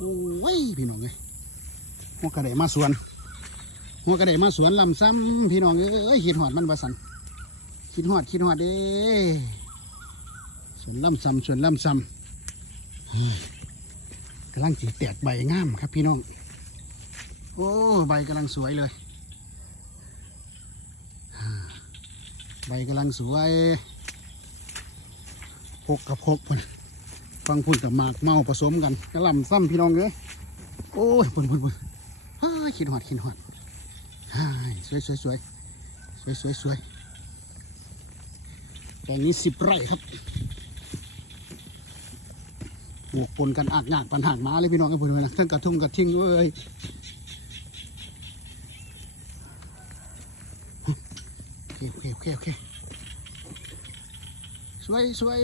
โอ้ยพี่น้องเอ้ยหัวกระไดมาสวน หัวกระไดมาสวนลำซ้ำพี่น้องเอ้ยคิดหอดมันบาสันคิดหอดคิดหอดเด้สวนลำซ้ำสวนลำซ้ำกำลังจีแตกใบงามครับพี่น้อง โอ้ใบกำลังสวยเลย ใบกำลังสวยพกกับพกพุ่น ฟังพุ่นกับหมากเมาผสมกันกระลำซ้ำพี่น้องเลยโอ้ยพุ่นพุ่นพุ่นฮ่าขิดหอดขิดหอดฮ่าสวยสวยสวยสวยสวยสวยแปลงนี้สิบไร่ครับบวกปนกันอากยากปัญหามาเลยพี่น้องไอ้พุ่นเลยนะทั้งกระทุ่งกระทิ้งเอ้ยโอเคโอเคโอเคโอเคสวยสวย